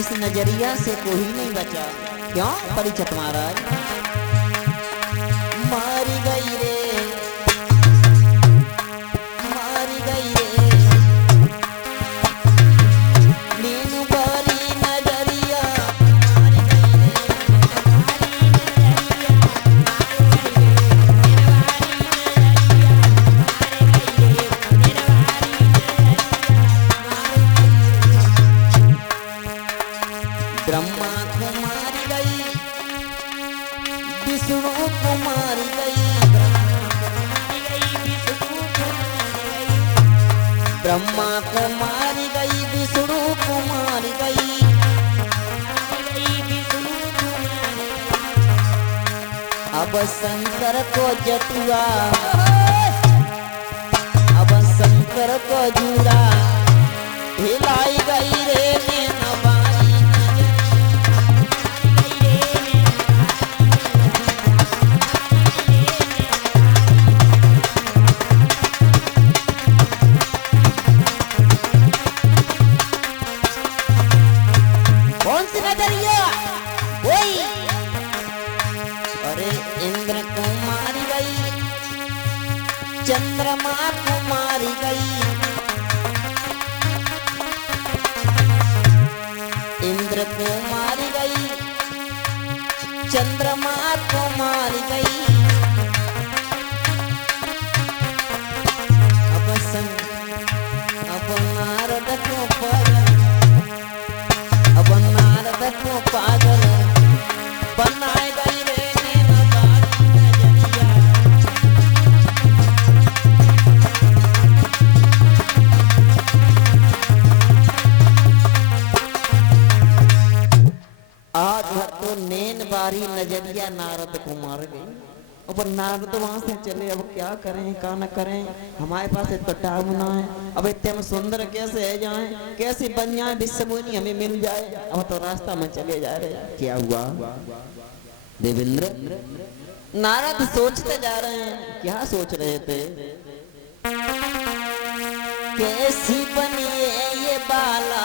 जिस नजरिया से कोई नहीं बचा। क्यों परीक्षित महाराज? मारी गई रे, मारी गई रे नीनू बारी नजरिया, मारी गई ब्रह्मा को मारी गई, विष्णु को मारी गई, ब्रह्मा को मारी गई, विष्णु को मारी गई। अब शंकर को जटुआ, अब शंकर को जूड़ा हिलाई गई रे नैना बारी कौन सी नजरिया? वही। अरे इंद्र को मारी गई, चंद्रमा को मारी गई, इंद्र को मारी गई, चंद्रमा को मारी गई। अब नारद को पागल, अब नारद को पागल बनाए गई रे नैना बारी नजरिया। आज तो नैन बारी नजरिया नारद को मार गई। अब नारद वहां से चले, अब क्या करें क्या न करें, हमारे पास तो टाइम ना है। अब इतने में सुंदर कैसे है जाए, कैसे बन जाए विश्वमुनि हमें मिल जाए। अब तो रास्ता में चले जा रहे। क्या हुआ देवेंद्र? नारद सोचते जा रहे हैं। क्या सोच रहे थे? कैसी बनी ये बाला,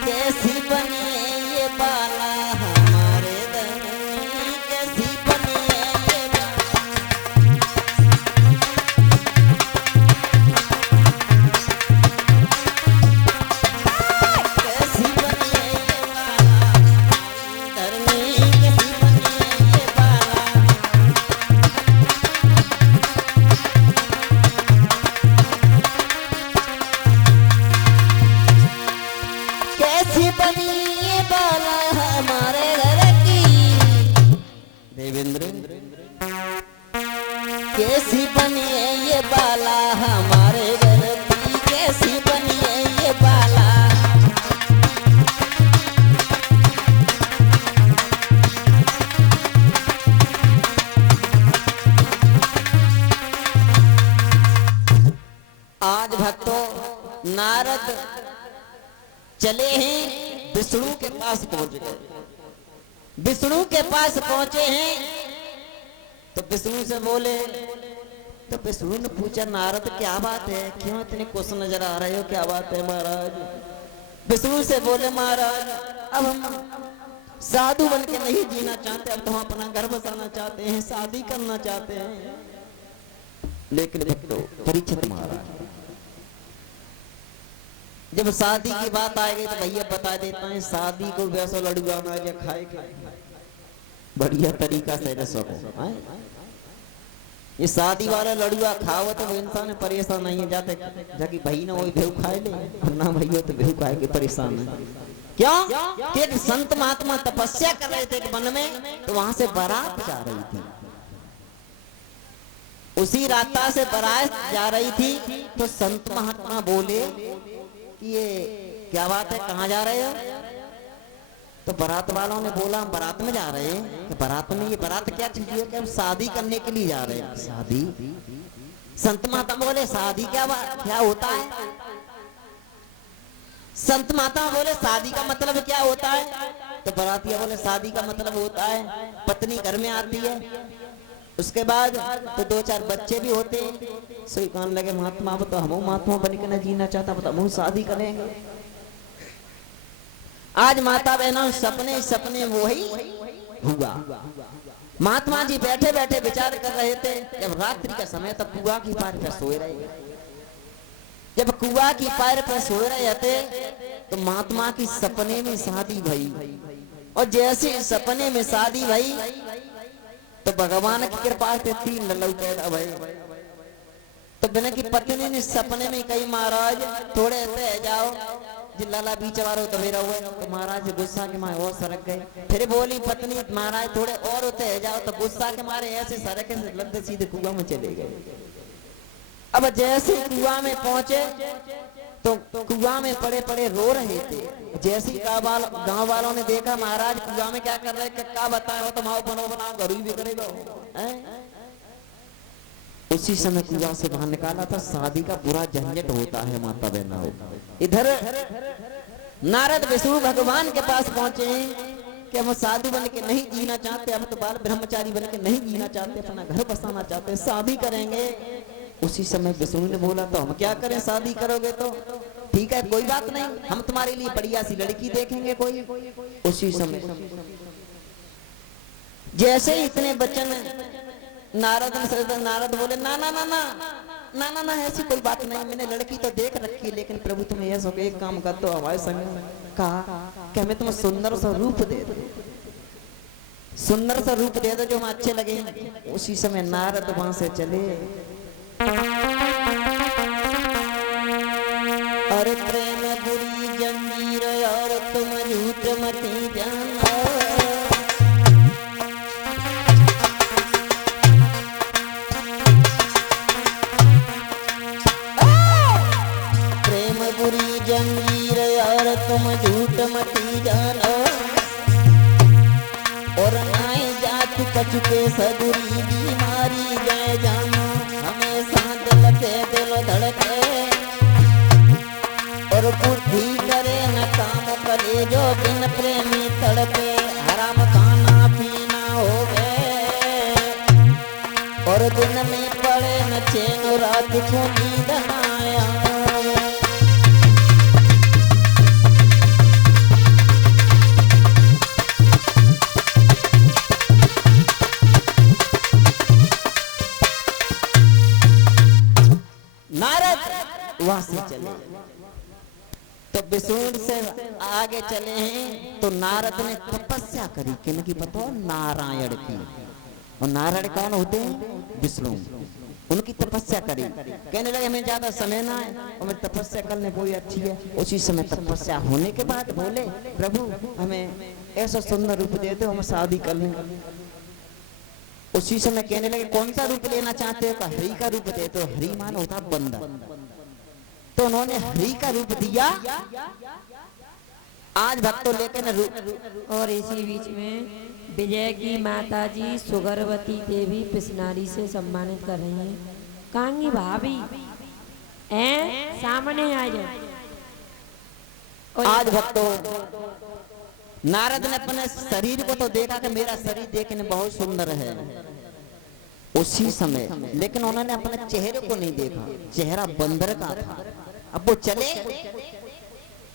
कैसी बनी ये बाला हमारे धनी, कैसी बनी ये बाला, कैसी बनी ये बाला धनी, कैसी बनी ये बाला। कैसी बनी ये बाला हमारे घर की देवेंद्र, कैसी बनी है ये बाला हमारे घर की, कैसी बनी है ये बाला। आज भक्तों नारद चले हैं, विष्णु के पास पहुंच गए। विष्णु के पास पहुंचे हैं तो विष्णु से बोले, तो विष्णु ने पूछा नारद क्या बात है, क्यों इतने खुश नजर आ रहे हो, क्या बात है महाराज? विष्णु से बोले महाराज अब हम साधु बन के नहीं जीना चाहते, अब तो हम अपना घर बसाना चाहते हैं, शादी करना चाहते हैं। लेकिन परीक्षित महाराज जब शादी की बात आएगी तो भैया बता देता है, शादी को वैसा लड़ुआ ना के खाए बढ़िया तरीका से रसो को। ये शादी वाला लड़ुआ खाओ तो इंसान परेशान नहीं है जाते, जाके भाई ना वही भेव खाए ले, ना भैया तो भेव खाए के परेशान है। क्यों? कि एक संत महात्मा तपस्या कर रहे थे वन में, तो वहां से बारात जा रही थी। उसी रास्ता से बारात जा रही थी तो संत महात्मा बोले कि ये क्या बात है, कहाँ जा रहे हो? तो बारात वालों ने बोला हम बारात में जा रहे हैं। तो बारात में, ये बारात क्या चीज है? कि हम शादी करने के लिए जा रहे हैं। शादी? संत माता बोले शादी क्या होता है? संत माता बोले शादी का मतलब क्या होता है? तो बारातिया बोले शादी का मतलब होता है पत्नी घर में आती है, उसके बाद तो 2-4 बच्चे भी होते हैं। सही कहने लगे महात्मा, तो हम महात्मा बन के न जीना चाहता, तो हम शादी करेंगे। आज माता बहनों सपने सपने वही हुआ। महात्मा जी बैठे बैठे विचार कर रहे थे, जब रात्रि का समय तब कुआं की पार पर सोए रहे। जब कुआं की पार पर सोए रहे थे तो महात्मा की सपने में शादी भई, और जैसे सपने में शादी भई तो भगवान की कृपा से 3 लल्लू पैदा भई। तो बिना की पत्नी ने सपने में कही, महाराज थोड़े रह जाओ, लाला बीच वारो तो मेरा हुआ। तो महाराज गुस्सा के मारे और सरक गए। फिर बोली पत्नी, महाराज थोड़े और होते जाओ। तो गुस्सा के मारे ऐसे सरके से लंदे सीधे कुआं में चले गए। अब जैसे कुआं में पहुंचे तो कुआं में पड़े पड़े रो रहे थे। जैसे ही गांव वालों ने देखा महाराज कुआं में क्या कर रहे, क्या बताओ, तो माओ बनो बना घर भी करेगा। उसी समय कुआं से बाहर निकाला था। शादी का पूरा झंझट होता है माता बहनों। इधर नारद विष्णु भगवान के पास पहुंचे हैं कि हम साधु बन के नहीं जीना चाहते, हम तो बाल ब्रह्मचारी बन के नहीं जीना चाहते, अपना घर बसाना चाहते, शादी करेंगे। उसी समय विष्णु ने बोला, तो हम क्या करें, शादी करोगे तो ठीक है, कोई बात नहीं, हम तुम्हारे लिए बढ़िया सी लड़की देखेंगे कोई। उसी समय जैसे इतने वचन नारद बोले, ना ना ना ना ना ना ना ऐसी कोई बात नहीं, मैंने लड़की तो देख रखी है, लेकिन प्रभु तुम्हें ऐसा एक काम कर दो, हमारे संग कहा कि हमें तुम्हें सुंदर सा रूप दे दो, सुंदर सा रूप दे दो जो हम अच्छे लगे। उसी समय नारद वहां से चले। और प्रेम बुरी जंजीर और तुम झूठ मती जाना, प्रेम बुरी जंजीर और तुम झूठ मती जाना, और नाए जात कचुके सदुरी बीमारी जय जानो, हमेशा दिल से दिल धड़के और बुद्धि करे न काम करे, जो बिन प्रेमी तड़पे, हराम खाना पीना हो गए, और दिन में पड़े न चैन, रात को नींद न आया। नारद वहां से चले तो विष्णु से आगे चले हैं। तो नारद ने तपस्या करी, किनकी पता हो, नारायण की। और नारायण कौन होते हैं, विष्णु। उनकी तपस्या करी, कहने लगे हमें ज्यादा समय ना है और मैं तपस्या करने कोई अच्छी है। उसी समय तपस्या होने के बाद बोले, प्रभु हमें ऐसा सुंदर रूप दे दो, हम शादी कर लें। उसी समय कहने लगे कौन सा रूप लेना चाहते हो, हरि का रूप दे दो। हरि मान होता बंदर, तो उन्होंने हरि का रूप दिया। आज भक्तों लेकर रूप। और इसी बीच में विजय की माताजी सुगरवती देवी पिसनारी से सम्मानित कर रही हैं। कांगी भाभी सामने आ जाए। आज भक्तों नारद ने अपने शरीर को तो देखा कि मेरा शरीर देखने बहुत सुंदर है। उसी समय लेकिन उन्होंने अपने चेहरे को नहीं देखा, चेहरा बंदर का था। अब वो चले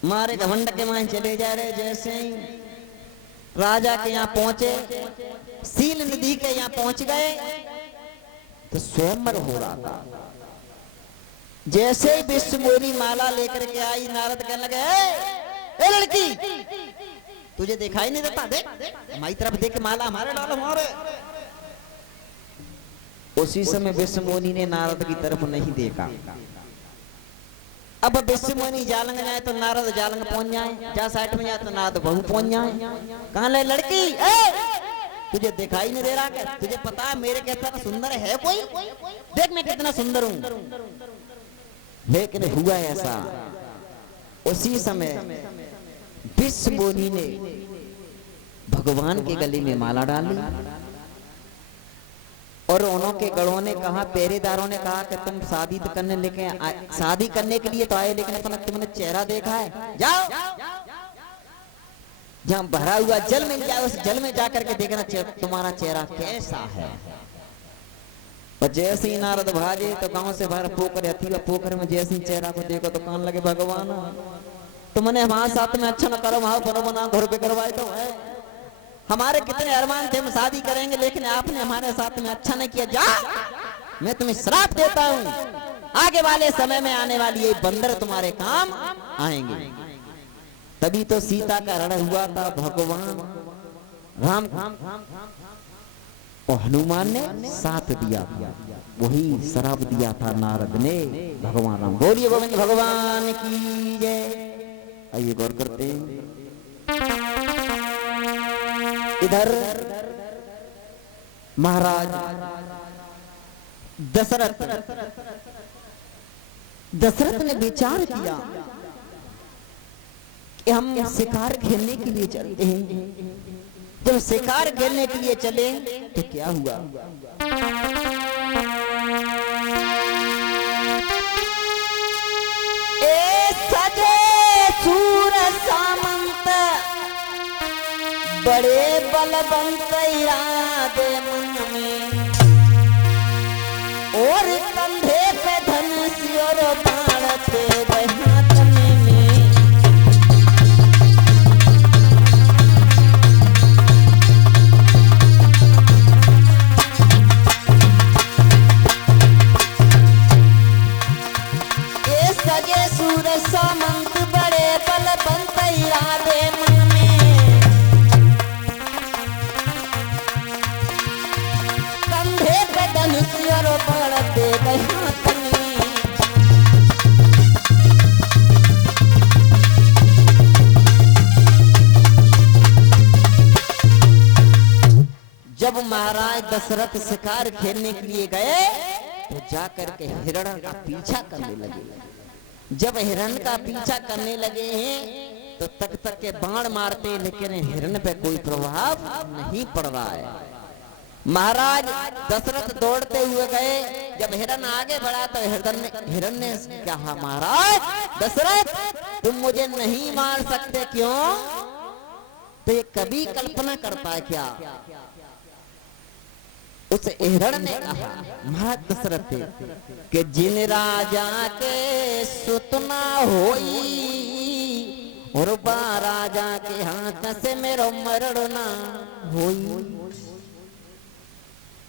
मारे घमंड के मां चले जा रहे। जैसे ही राजा के यहाँ पहुंचे, सील नदी के यहाँ पहुंच गए तो स्वयंवर हो रहा था। जैसे ही विश्वमोनी माला लेकर के आई, नारद कहने लगे, ए लड़की तुझे दिखाई नहीं देता, देख हमारी तरफ देख, माला हमारे डालो हमारे। उसी समय विश्वमोनी ने नारद की तरफ नहीं देखा। अब विश्वमोनी जालंग जाए तो नारद जालंग पहुंच जाए, जा साइड में जाए तो नारद बहू पहुंच जाए। कहां ले लड़की, तुझे दिखाई नहीं दे रहा क्या? तुझे पता है मेरे कहता सुंदर है कोई? देख मैं कितना सुंदर हूं। लेकिन हुआ ऐसा, उसी समय विश्वमोनी ने भगवान के गले में माला डाली और उनके गढ़ों ने कहा, पहरेदारों ने कहा कि तुम शादी तो करने लेके शादी करने के लिए तो आए, लेकिन अपना तुमने चेहरा देखा है? जाओ जहां भरा हुआ जल मिल जाए उस जल में जाकर के देखना तुम्हारा चेहरा कैसा है। और जैसे ही नारद भागे तो गांव से बाहर पोखर आती है, पोखर में जैसे ही चेहरा को देखो तो कहने लगे, भगवान तुमने हमारे साथ में अच्छा न करो, वहां बनो बना घर पे करवाए तो है। हमारे कितने अरमान थे, हम शादी करेंगे, लेकिन आपने हमारे साथ में अच्छा नहीं किया। जा, मैं तुम्हें श्राप देता हूँ, आगे वाले समय में आने वाली ये बंदर तुम्हारे काम आएंगे। तभी तो सीता का रण हुआ था भगवान राम और हनुमान ने साथ दिया, वही श्राप दिया था नारद ने भगवान राम। बोलिए गोविंद भगवान की जय। आइए गौर करते हैं, इधर महाराज दशरथ ने विचार किया कि हम शिकार खेलने के लिए चलते हैं। जब शिकार खेलने के लिए चले तो क्या हुआ, सजे सूर सामंत बड़े बलवंत इरादे मन में, और कंधे पे धनुष और बाण थे हाथ में। सामंत बड़े बलवंत इरादे मन में, कंधे पे धनुष और बाण थे हाथ में। जब महाराज दशरथ शिकार खेलने के लिए गए तो जाकर के हिरण का पीछा करने लगे। जब हिरण का पीछा करने लगे हैं तो तक तक के बाण मारते, लेकिन हिरण पे कोई प्रभाव नहीं पड़ रहा है। महाराज दशरथ दौड़ते हुए गए, जब हिरण आगे बढ़ा तो हिरण ने कहा, महाराज दशरथ तुम मुझे नहीं मार सकते, क्यों? तो ये कभी कल्पना करता है क्या? उस हिरण ने कहा, महाराज दशरथ कि जिन राजा के सुतना होई, और बा राजा के हाथ से मेरो मरण ना होई।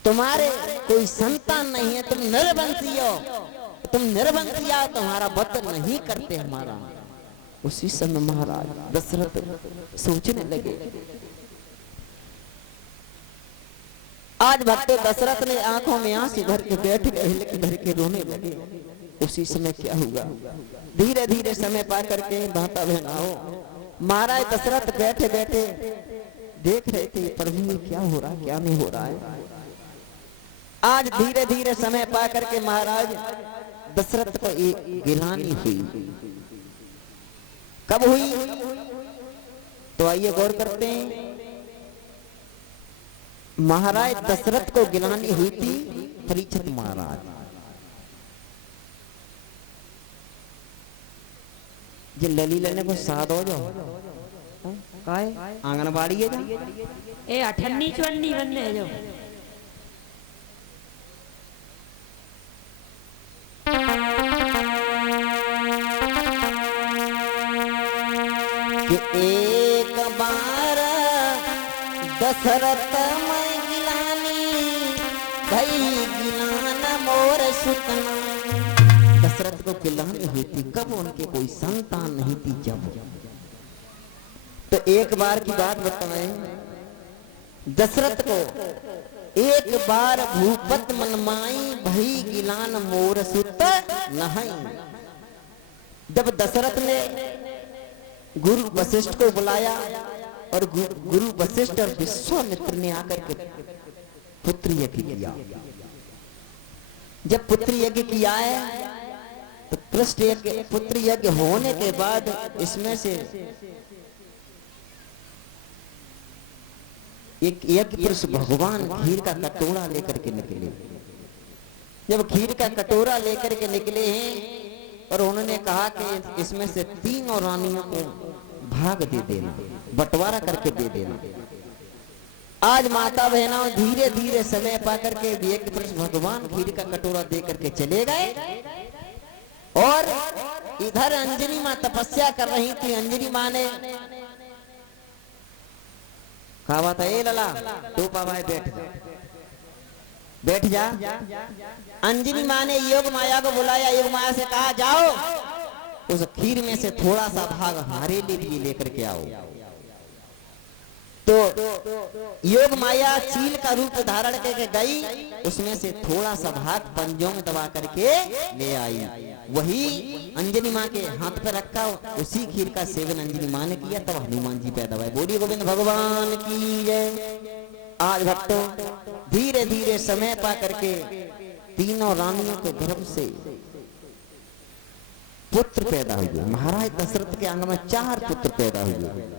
तुम्हारे कोई संतान नहीं है, तुम निर्वंशी हो, तुम निर्वंशी हो, तुम्हारा वध नहीं करते हमारा। उसी समय महाराज दशरथ सोचने लगे। आज भक्त दशरथ ने आंखों में आंसू भर के बैठ गए, लेकिन भर के रोने लगे। उसी समय क्या हुआ, धीरे धीरे समय पा करके माता बहनाओ, महाराज दशरथ बैठे बैठे देख रहे थे प्रभु में क्या हो रहा क्या नहीं हो रहा है। आज धीरे धीरे समय पा करके महाराज दशरथ को एक गिलानी हुई। कब हुई? तो आइए गौर करते हैं। महाराज दशरथ को गिलानी हुई थी परीक्षित महाराज। ये लली लेने को साध हो जाओ, आंगनबाड़ी है ए अठन्नी चवन्नी बनने जो कि एक बार दशरथ में गिलानी भई गिलान मोर सुतना। दशरथ को गिलानी हुई थी, कब उनके कोई संतान नहीं थी। जब तो एक बार की बात बताएं, दशरथ को एक बार भूपत मनमाई भई गिलान मोर सुत नहाई। जब दशरथ ने गुरु वशिष्ठ को बुलाया और गुरु वशिष्ठ और विश्वामित्र ने आकर के पुत्र यज्ञ किया। जब पुत्र यज्ञ किया है तो पृष्ठ यज्ञ पुत्र यज्ञ होने के बाद इसमें से एक यज्ञ पुरुष भगवान खीर का कटोरा लेकर के निकले। जब खीर का कटोरा लेकर के निकले हैं और उन्होंने कहा कि इसमें से 3 रानियों को भाग दे देना, बंटवारा करके दे देना। आज माता बहनों धीरे धीरे समय पा करके एक पुरुष भगवान खीर का कटोरा दे करके चले गए और इधर अंजनी माँ तपस्या कर रही थी। अंजनी माँ ने कहा बात है, ए लला तू पावाए बैठ जा। अंजनी माँ ने योग माया को बुलाया, योग माया से कहा जाओ उस खीर में से थोड़ा सा भाग हमारे लिए लेकर के आओ। तो योग माया चील का रूप धारण करके गई, उसमें से थोड़ा सा भाग पंजों में दबा करके ले आई। वही अंजनी माँ के हाथ पे रखा, उसी खीर का सेवन अंजनी माँ ने किया, तब हनुमान जी पैदा हुए। बोलिए गोविंद भगवान की जय। आज भक्तों धीरे धीरे समय पा करके तीनों रानियों के गर्भ से पुत्र पैदा हुए। महाराज दशरथ के आंगन में 4 पुत्र पैदा हुए।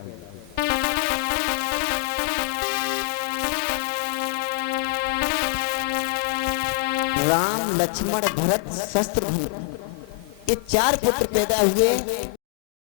राम, लक्ष्मण, भरत, शत्रुघ्न, ये 4 पुत्र पैदा हुए।